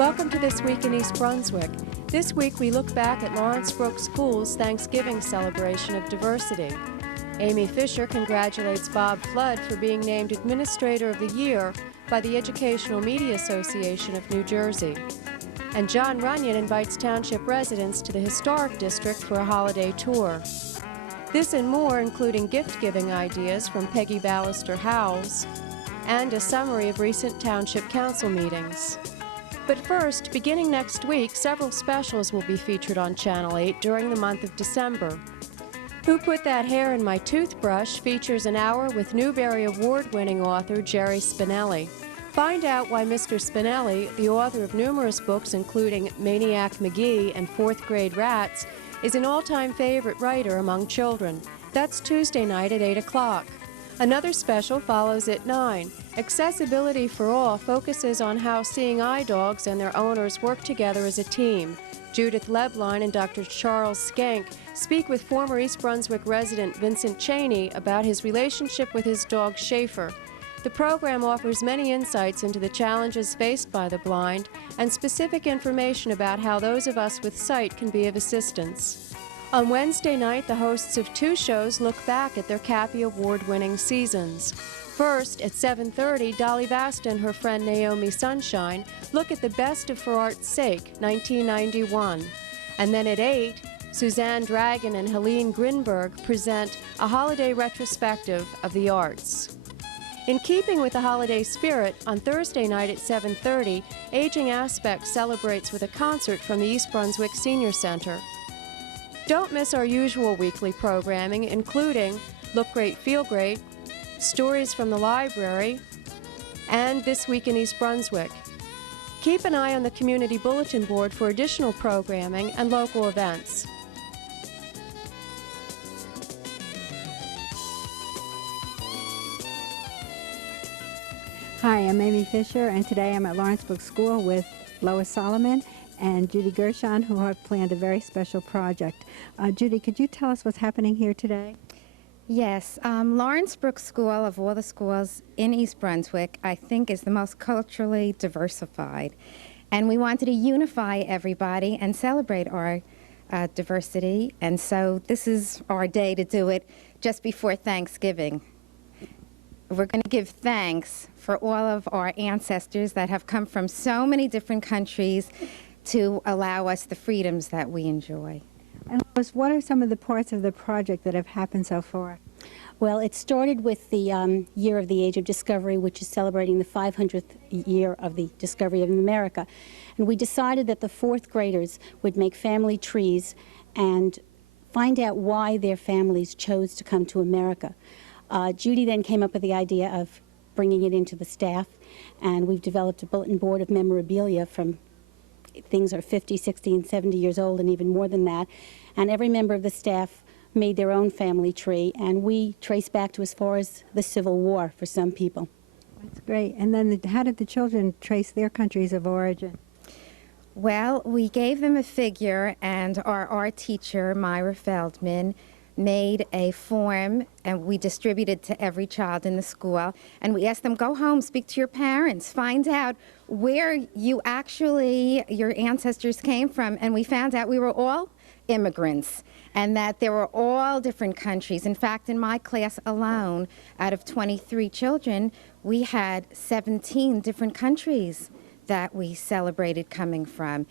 Welcome to This Week in East Brunswick. This week we look back at Lawrence Brook School's Thanksgiving celebration of diversity. Amy Fisher congratulates Bob Flood for being named Administrator of the Year by the Educational Media Association of New Jersey. And John Runyon invites township residents to the Historic District for a holiday tour. This and more, including gift-giving ideas from Pegi Ballister-Howells, and a summary of recent township council meetings. But first, beginning next week, several specials will be featured on Channel 8 during the month of December. Who Put That Hair in My Toothbrush features an hour with Newbery Award-winning author Jerry Spinelli. Find out why Mr. Spinelli, the author of numerous books including Maniac McGee and Fourth Grade Rats, is an all-time favorite writer among children. That's Tuesday night at 8 o'clock. Another special follows at 9. Accessibility for All focuses on how seeing eye dogs and their owners work together as a team. Judith Lebline and Dr. Charles Skank speak with former East Brunswick resident Vincent Cheney about his relationship with his dog Schaefer. The program offers many insights into the challenges faced by the blind and specific information about how those of us with sight can be of assistance. On Wednesday night, the hosts of two shows look back at their Cappy Award-winning seasons. First, at 7:30, Dolly Vasta and her friend Naomi Sunshine look at the best of For Art's Sake, 1991. And then at 8, Suzanne Dragon and Helene Grinberg present a holiday retrospective of the arts. In keeping with the holiday spirit, on Thursday night at 7:30, Aging Aspects celebrates with a concert from the East Brunswick Senior Center. Don't miss our usual weekly programming, including Look Great, Feel Great, Stories from the Library, and This Week in East Brunswick. Keep an eye on the Community Bulletin Board for additional programming and local events. Hi, I'm Amy Fisher, and today I'm at Lawrence Brook School with Lois Solomon and Judy Gershon, who have planned a very special project. Judy, could you tell us what's happening here today? Yes, Lawrence Brook School, of all the schools in East Brunswick, I think is the most culturally diversified. And we wanted to unify everybody and celebrate our diversity. And so this is our day to do it just before Thanksgiving. We're going to give thanks for all of our ancestors that have come from so many different countries to allow us the freedoms that we enjoy. And Lois, what are some of the parts of the project that have happened so far? Well, it started with the Year of the Age of Discovery, which is celebrating the 500th year of the discovery of America. And we decided that the fourth graders would make family trees and find out why their families chose to come to America. Judy then came up with the idea of bringing it into the staff, and we've developed a bulletin board of memorabilia from things are 50, 60, and 70 years old, and even more than that. And every member of the staff made their own family tree, and we trace back to as far as the Civil War for some people. That's great. And then how did the children trace their countries of origin? Well, we gave them a figure, and our art teacher, Myra Feldman, made a form, and we distributed to every child in the school. And we asked them, go home, speak to your parents, find out where your ancestors came from. And we found out we were all immigrants and that there were all different countries. In fact, in my class alone, out of 23 children, we had 17 different countries that we celebrated coming from.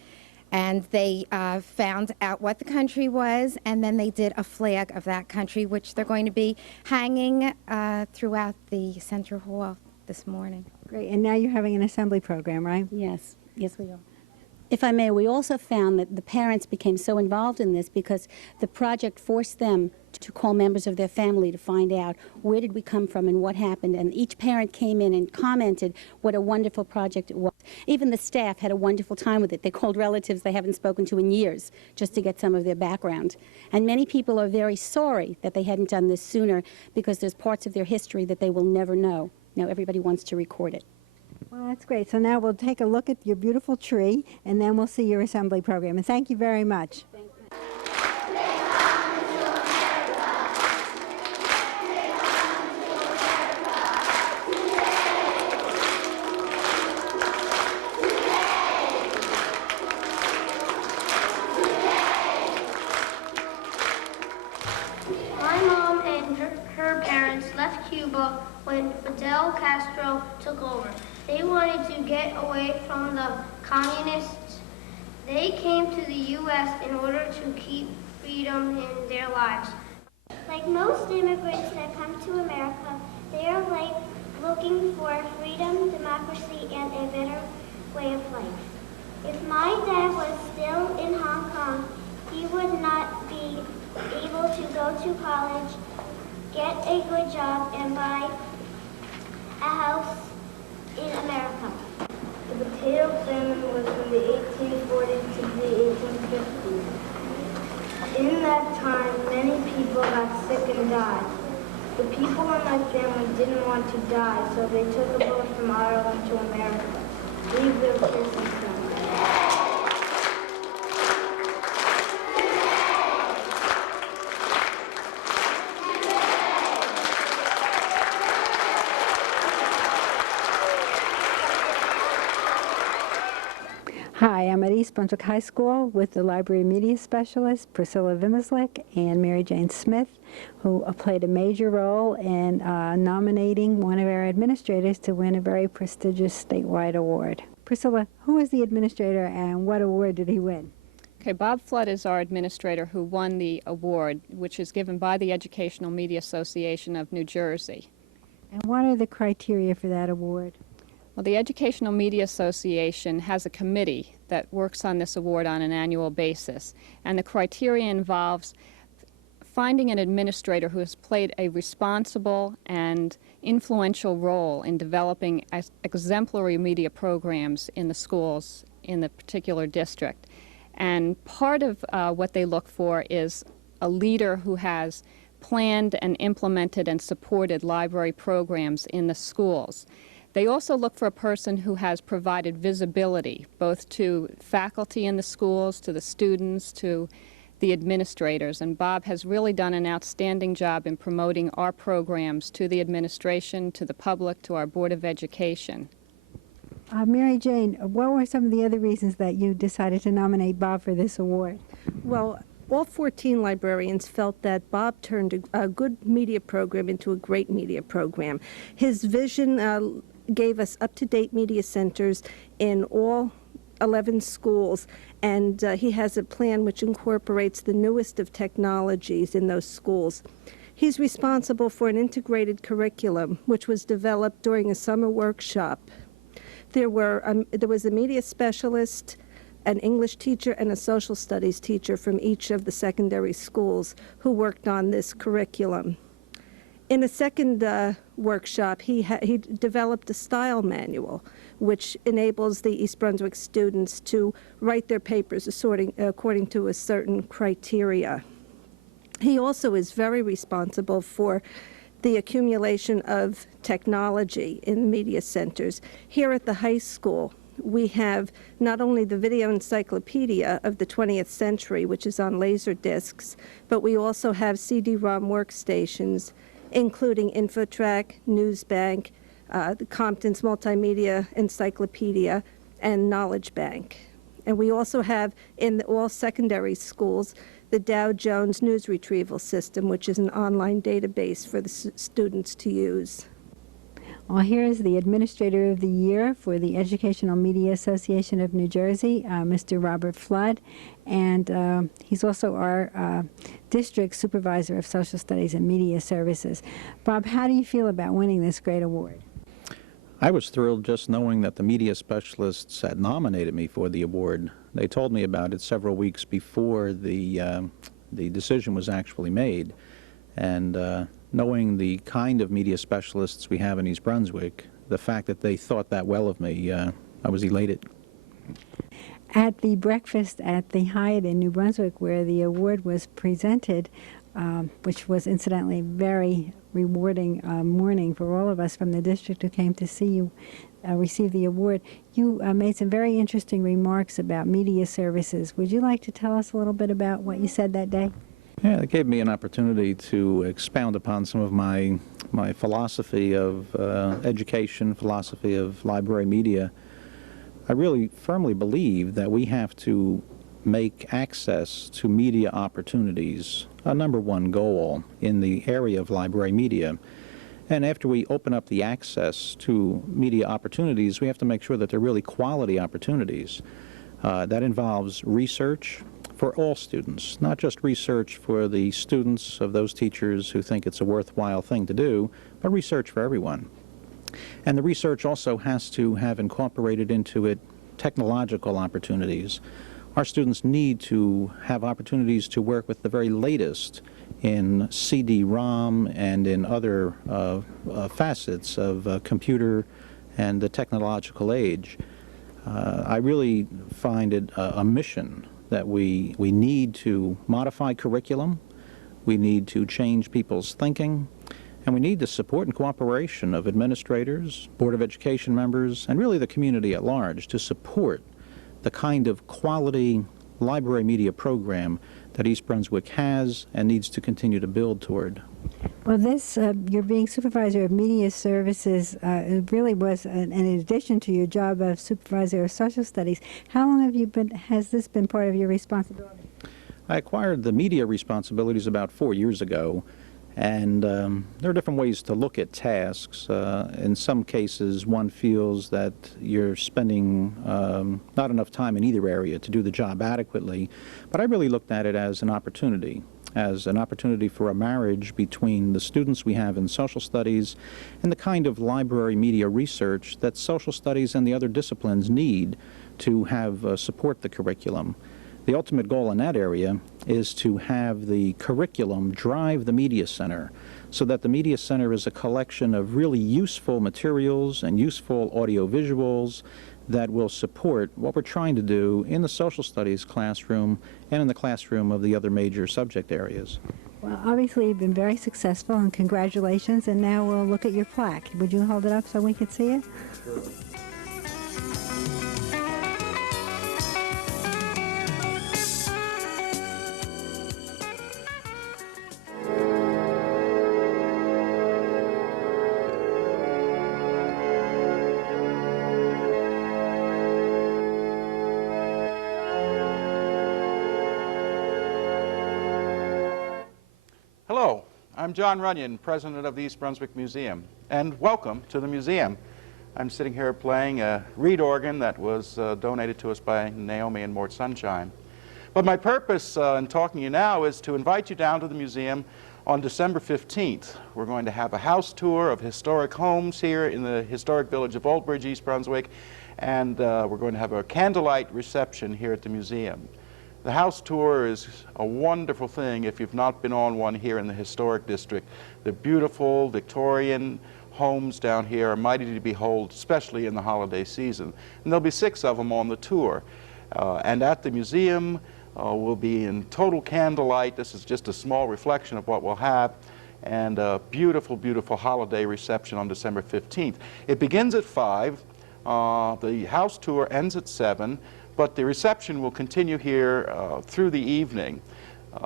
And they found out what the country was, and then they did a flag of that country, which they're going to be hanging throughout the Center Hall this morning. Great. And now you're having an assembly program, right? Yes, yes we are. If I may, we also found that the parents became so involved in this because the project forced them to call members of their family to find out where did we come from and what happened. And each parent came in and commented what a wonderful project it was. Even the staff had a wonderful time with it. They called relatives they haven't spoken to in years just to get some of their background. And many people are very sorry that they hadn't done this sooner because there's parts of their history that they will never know. Now everybody wants to record it. Well, that's great. So now we'll take a look at your beautiful tree, and then we'll see your assembly program. And thank you very much. Thank you. left Cuba when Fidel Castro took over. They wanted to get away from the communists. They came to the U.S. in order to keep freedom in their lives. Like most immigrants that come to America, they are looking for freedom, democracy, and a better way of life. If my dad was still in Hong Kong, he would not be able to go to college, get a good job, and buy a house in America. The potato famine was from the 1840s to the 1850s. In that time, many people got sick and died. The people in my family didn't want to die, so they took a boat from Ireland to America. We lived here since then. Hi, I'm at East Brunswick High School with the Library Media Specialist, Priscilla Vimeslick, and Mary Jane Smith, who played a major role in nominating one of our administrators to win a very prestigious statewide award. Priscilla, who was the administrator and what award did he win? Okay, Bob Flood is our administrator who won the award, which is given by the Educational Media Association of New Jersey. And what are the criteria for that award? Well, the Educational Media Association has a committee that works on this award on an annual basis, and the criteria involves finding an administrator who has played a responsible and influential role in developing exemplary media programs in the schools in the particular district. And part of what they look for is a leader who has planned and implemented and supported library programs in the schools. They also look for a person who has provided visibility, both to faculty in the schools, to the students, to the administrators. And Bob has really done an outstanding job in promoting our programs to the administration, to the public, to our Board of Education. Mary Jane, what were some of the other reasons that you decided to nominate Bob for this award? Well, all 14 librarians felt that Bob turned a good media program into a great media program. His vision gave us up-to-date media centers in all 11 schools, and he has a plan which incorporates the newest of technologies in those schools. He's responsible for an integrated curriculum which was developed during a summer workshop. There was a media specialist, an English teacher, and a social studies teacher from each of the secondary schools who worked on this curriculum. In a second workshop, he developed a style manual, which enables the East Brunswick students to write their papers according to a certain criteria. He also is very responsible for the accumulation of technology in media centers. Here at the high school, we have not only the video encyclopedia of the 20th century, which is on laser discs, but we also have CD-ROM workstations, including InfoTrack, NewsBank, the Compton's Multimedia Encyclopedia, and Knowledge Bank. And we also have in all secondary schools the Dow Jones News Retrieval System, which is an online database for the students to use. Well, here is the Administrator of the Year for the Educational Media Association of New Jersey, Mr. Robert Flood, and he's also our District Supervisor of Social Studies and Media Services. Bob, how do you feel about winning this great award? I was thrilled just knowing that the media specialists had nominated me for the award. They told me about it several weeks before the decision was actually made, and knowing the kind of media specialists we have in East Brunswick, the fact that they thought that well of me, I was elated. At the breakfast at the Hyatt in New Brunswick, where the award was presented, which was incidentally very rewarding morning for all of us from the district who came to see you receive the award, you made some very interesting remarks about media services. Would you like to tell us a little bit about what you said that day? Yeah, it gave me an opportunity to expound upon some of my philosophy of education, philosophy of library media. I really firmly believe that we have to make access to media opportunities a #1 goal in the area of library media. And after we open up the access to media opportunities, we have to make sure that they're really quality opportunities. That involves research for all students, not just research for the students of those teachers who think it's a worthwhile thing to do, but research for everyone. And the research also has to have incorporated into it technological opportunities. Our students need to have opportunities to work with the very latest in CD-ROM and in other facets of computer and the technological age. I really find it a mission that we need to modify curriculum, we need to change people's thinking, and we need the support and cooperation of administrators, Board of Education members, and really the community at large to support the kind of quality library media program that East Brunswick has and needs to continue to build toward. Well, this, your being supervisor of media services, it really was an addition to your job of supervisor of social studies. How long have you been, has this been part of your responsibility? I acquired the media responsibilities about 4 years ago, and there are different ways to look at tasks. In some cases, one feels that you're spending not enough time in either area to do the job adequately, but I really looked at it as an opportunity for a marriage between the students we have in social studies and the kind of library media research that social studies and the other disciplines need to have support the curriculum. The ultimate goal in that area is to have the curriculum drive the Media Center so that the Media Center is a collection of really useful materials and useful audiovisuals that will support what we're trying to do in the social studies classroom and in the classroom of the other major subject areas. Well, obviously you've been very successful, and congratulations, and now we'll look at your plaque. Would you hold it up so we can see it? Sure. Hello, I'm John Runyon, president of the East Brunswick Museum, and welcome to the museum. I'm sitting here playing a reed organ that was donated to us by Naomi and Mort Sunshine. But my purpose in talking to you now is to invite you down to the museum on December 15th. We're going to have a house tour of historic homes here in the historic village of Old Bridge, East Brunswick, and we're going to have a candlelight reception here at the museum. The house tour is a wonderful thing if you've not been on one here in the historic district. The beautiful Victorian homes down here are mighty to behold, especially in the holiday season. And there'll be 6 of them on the tour. And at the museum, we'll be in total candlelight. This is just a small reflection of what we'll have. And a beautiful, beautiful holiday reception on December 15th. It begins at 5. The house tour ends at 7. But the reception will continue here through the evening.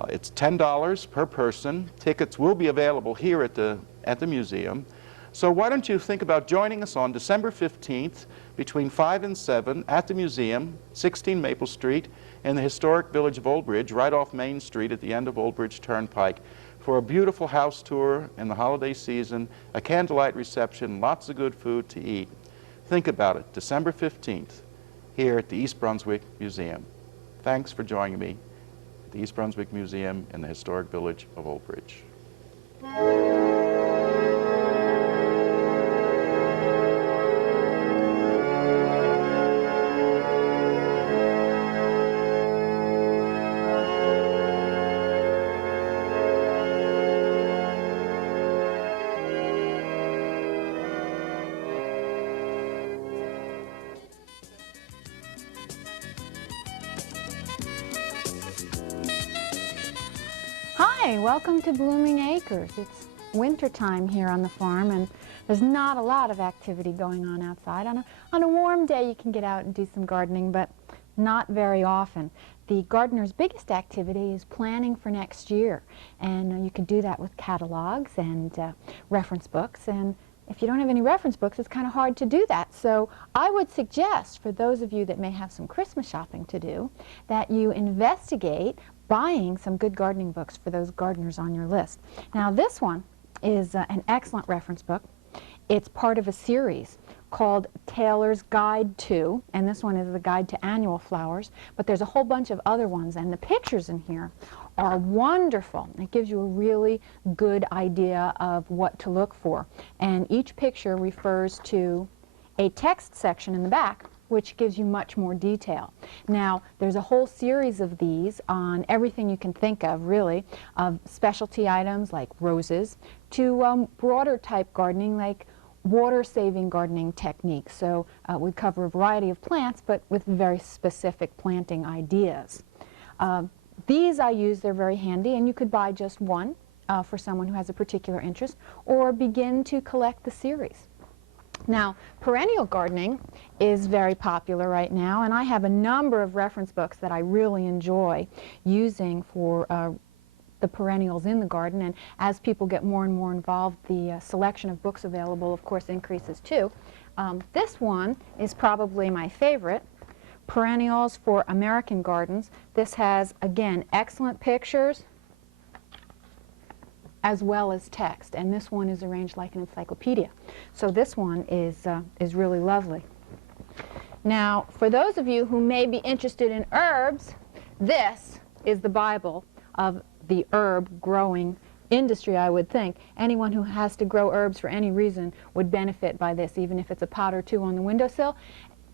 It's $10 per person. Tickets will be available here at the museum. So why don't you think about joining us on December 15th between 5 and 7 at the museum, 16 Maple Street, in the historic village of Old Bridge, right off Main Street at the end of Old Bridge Turnpike, for a beautiful house tour in the holiday season, a candlelight reception, lots of good food to eat. Think about it, December 15th. Here at the East Brunswick Museum. Thanks for joining me at the East Brunswick Museum in the historic village of Old Bridge. Hi, welcome to Blooming Acres. It's wintertime here on the farm, and there's not a lot of activity going on outside. On a warm day you can get out and do some gardening, but not very often. The gardener's biggest activity is planning for next year, and you can do that with catalogs and reference books, and if you don't have any reference books, it's kind of hard to do that. So I would suggest, for those of you that may have some Christmas shopping to do, that you investigate buying some good gardening books for those gardeners on your list. Now this one is an excellent reference book. It's part of a series called Taylor's Guide to, and this one is the Guide to Annual Flowers, but there's a whole bunch of other ones, and the pictures in here are wonderful. It gives you a really good idea of what to look for, and each picture refers to a text section in the back which gives you much more detail. Now, there's a whole series of these on everything you can think of, really, of specialty items like roses to broader type gardening like water-saving gardening techniques. So we cover a variety of plants, but with very specific planting ideas. These I use, they're very handy, and you could buy just one for someone who has a particular interest, or begin to collect the series. Now, perennial gardening is very popular right now, and I have a number of reference books that I really enjoy using for the perennials in the garden, and as people get more and more involved, the selection of books available, of course, increases too. This one is probably my favorite, Perennials for American Gardens. This has, again, excellent pictures as well as text, and this one is arranged like an encyclopedia. So this one is really lovely. Now, for those of you who may be interested in herbs, this is the Bible of the herb growing industry, I would think. Anyone who has to grow herbs for any reason would benefit by this, even if it's a pot or two on the windowsill.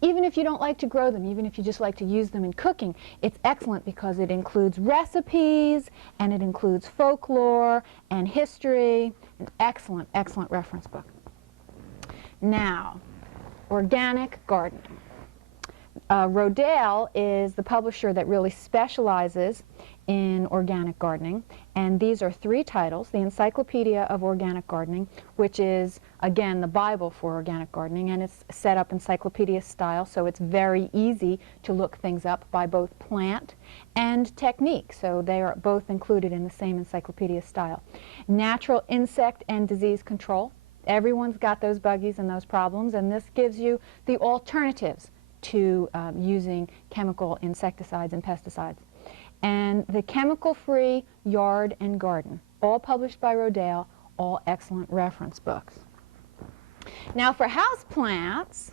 Even if you don't like to grow them, even if you just like to use them in cooking, it's excellent because it includes recipes and it includes folklore and history. An excellent, excellent reference book. Now, organic gardening. Rodale is the publisher that really specializes in organic gardening, and these are 3 titles: the Encyclopedia of Organic Gardening, which is, again, the Bible for organic gardening, and it's set up encyclopedia style, so it's very easy to look things up by both plant and technique, so they are both included in the same encyclopedia style. Natural Insect and Disease Control. Everyone's got those buggies and those problems, and this gives you the alternatives to using chemical insecticides and pesticides. And the Chemical-Free Yard and Garden, all published by Rodale, all excellent reference books. Now for house plants,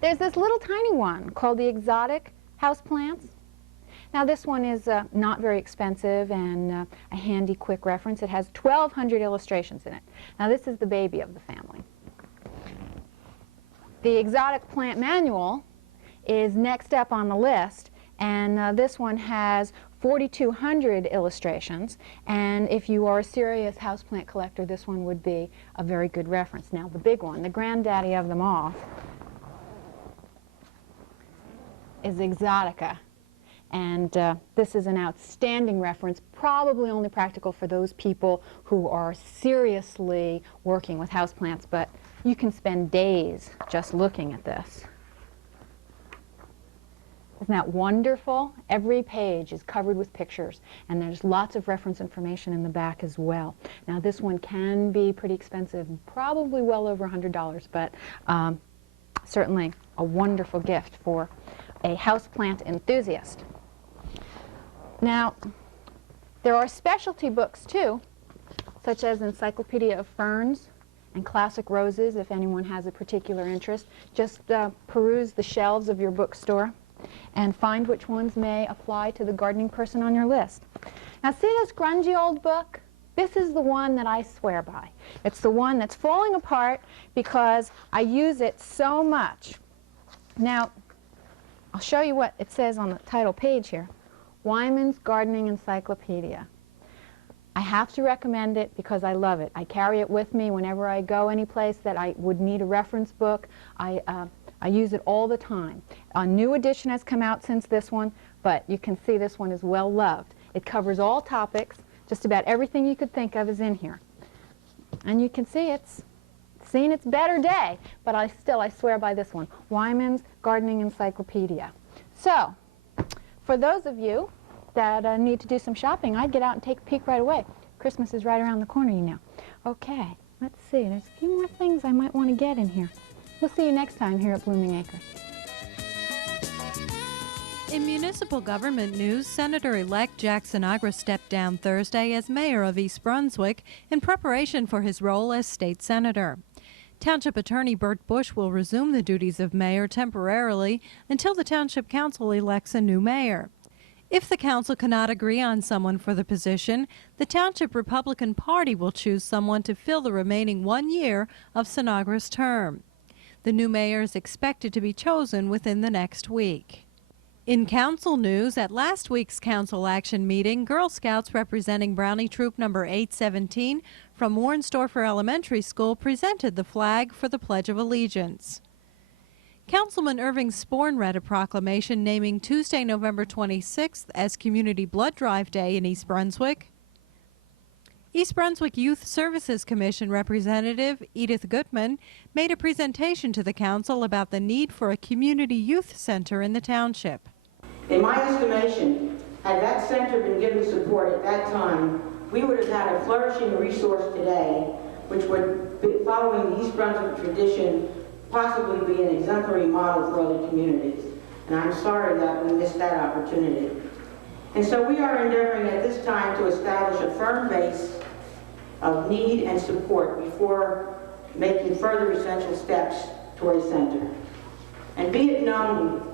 there's this little tiny one called the Exotic House Plants. Now this one is not very expensive and a handy quick reference. It has 1,200 illustrations in it. Now this is the baby of the family. The Exotic Plant Manual is next up on the list, and this one has 4,200 illustrations, and if you are a serious houseplant collector, this one would be a very good reference. Now the big one, the granddaddy of them all, is Exotica, and this is an outstanding reference, probably only practical for those people who are seriously working with houseplants, but you can spend days just looking at this. Isn't that wonderful? Every page is covered with pictures, and there's lots of reference information in the back as well. Now this one can be pretty expensive, probably well over $100, but certainly a wonderful gift for a houseplant enthusiast. Now, there are specialty books too, such as Encyclopedia of Ferns and Classic Roses, if anyone has a particular interest. Just peruse the shelves of your bookstore and find which ones may apply to the gardening person on your list. Now see this grungy old book? This is the one that I swear by. It's the one that's falling apart because I use it so much. Now, I'll show you what it says on the title page here. Wyman's Gardening Encyclopedia. I have to recommend it because I love it. I carry it with me whenever I go any place that I would need a reference book. I use it all the time. A new edition has come out since this one, but you can see this one is well loved. It covers all topics. Just about everything you could think of is in here. And you can see it's seen its better day, but I swear by this one, Wyman's Gardening Encyclopedia. So, for those of you that need to do some shopping, I'd get out and take a peek right away. Christmas is right around the corner, you know. Okay, let's see. There's a few more things I might want to get in here. We'll see you next time here at Blooming Acres. In municipal government news, Senator-elect Jack Sinagro stepped down Thursday as mayor of East Brunswick in preparation for his role as state senator. Township Attorney Bert Bush will resume the duties of mayor temporarily until the Township Council elects a new mayor. If the council cannot agree on someone for the position, the Township Republican Party will choose someone to fill the remaining 1 year of Sinagro's term. The new mayor is expected to be chosen within the next week. In council news, at last week's council action meeting, Girl Scouts representing Brownie Troop number 817 from Warrensdorfer Elementary School presented the flag for the Pledge of Allegiance. Councilman Irving Sporn read a proclamation naming Tuesday, November 26th as Community Blood Drive Day in East Brunswick. East Brunswick Youth Services Commission Representative Edith Gutman made a presentation to the council about the need for a community youth center in the township. In my estimation, had that center been given support at that time, we would have had a flourishing resource today, which would, following the East Brunswick tradition, possibly be an exemplary model for other communities. And I'm sorry that we missed that opportunity. And so we are endeavoring at this time to establish a firm base of need and support before making further essential steps toward a center. And be it known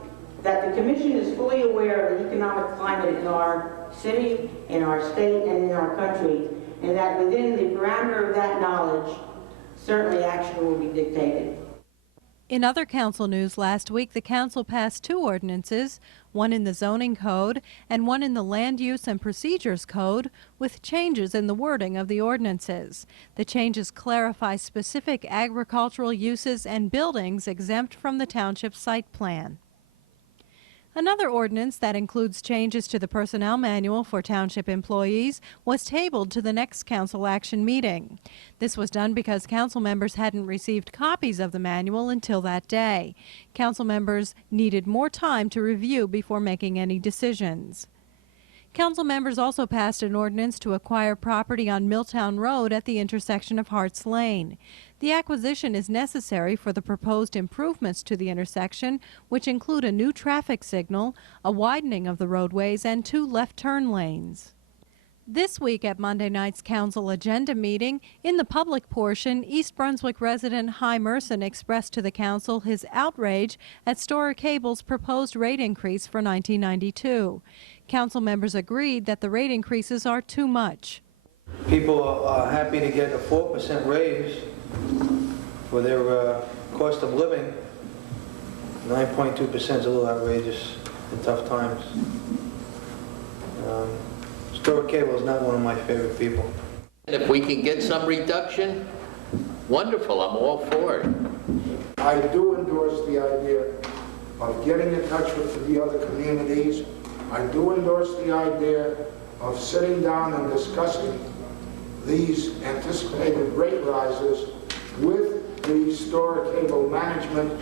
that the Commission is fully aware of the economic climate in our city, in our state, and in our country, and that within the parameter of that knowledge, certainly action will be dictated. In other council news last week, the council passed 2 ordinances, one in the zoning code and one in the land use and procedures code, with changes in the wording of the ordinances. The changes clarify specific agricultural uses and buildings exempt from the township site plan. Another ordinance that includes changes to the personnel manual for township employees was tabled to the next council action meeting. This was done because council members hadn't received copies of the manual until that day. Council members needed more time to review before making any decisions. Council members also passed an ordinance to acquire property on Milltown Road at the intersection of Harts Lane. The acquisition is necessary for the proposed improvements to the intersection, which include a new traffic signal, a widening of the roadways, and 2 left turn lanes. This week at Monday night's council agenda meeting, in the public portion, East Brunswick resident Hy Merson expressed to the council his outrage at Storer Cable's proposed rate increase for 1992. Council members agreed that the rate increases are too much. People are happy to get a 4% raise for their cost of living. 9.2% is a little outrageous in tough times. Storer Cable is not one of my favorite people. If we can get some reduction, wonderful, I'm all for it. I do endorse the idea of getting in touch with the other communities. I do endorse the idea of sitting down and discussing these anticipated rate rises with the Storer Cable management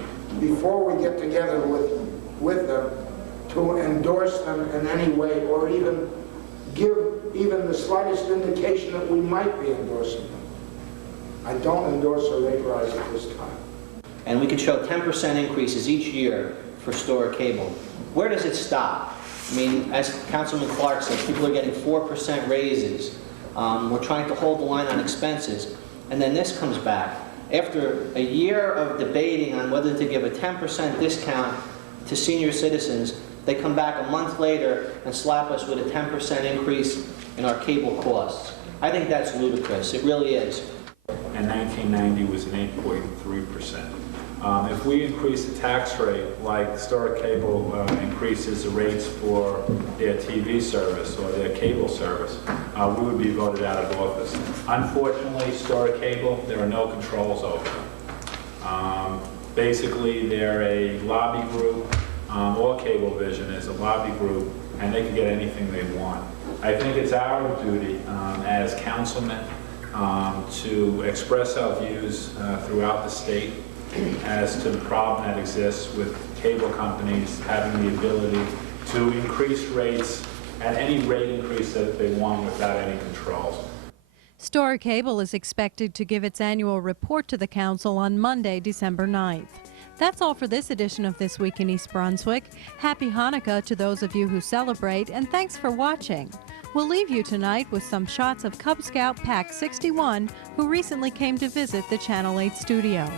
before we get together with them to endorse them in any way, or even give even the slightest indication that we might be endorsing them. I don't endorse a rate rise at this time. And we could show 10% increases each year for Storer Cable. Where does it stop? I mean, as Councilman Clark said, people are getting 4% raises. We're trying to hold the line on expenses. And then this comes back. After a year of debating on whether to give a 10% discount to senior citizens, they come back a month later and slap us with a 10% increase in our cable costs. I think that's ludicrous. It really is. In 1990 was an 8.3%. If we increase the tax rate like Storer Cable increases the rates for their TV service or their cable service, we would be voted out of office. Unfortunately, Storer Cable, there are no controls over them. Basically, they're a lobby group. All Cablevision is a lobby group, and they can get anything they want. I think it's our duty as councilmen to express our views throughout the state as to the problem that exists with cable companies having the ability to increase rates at any rate increase that they want without any controls. Storer Cable is expected to give its annual report to the council on Monday, December 9th. That's all for this edition of This Week in East Brunswick. Happy Hanukkah to those of you who celebrate, and thanks for watching. We'll leave you tonight with some shots of Cub Scout Pack 61, who recently came to visit the Channel 8 studio.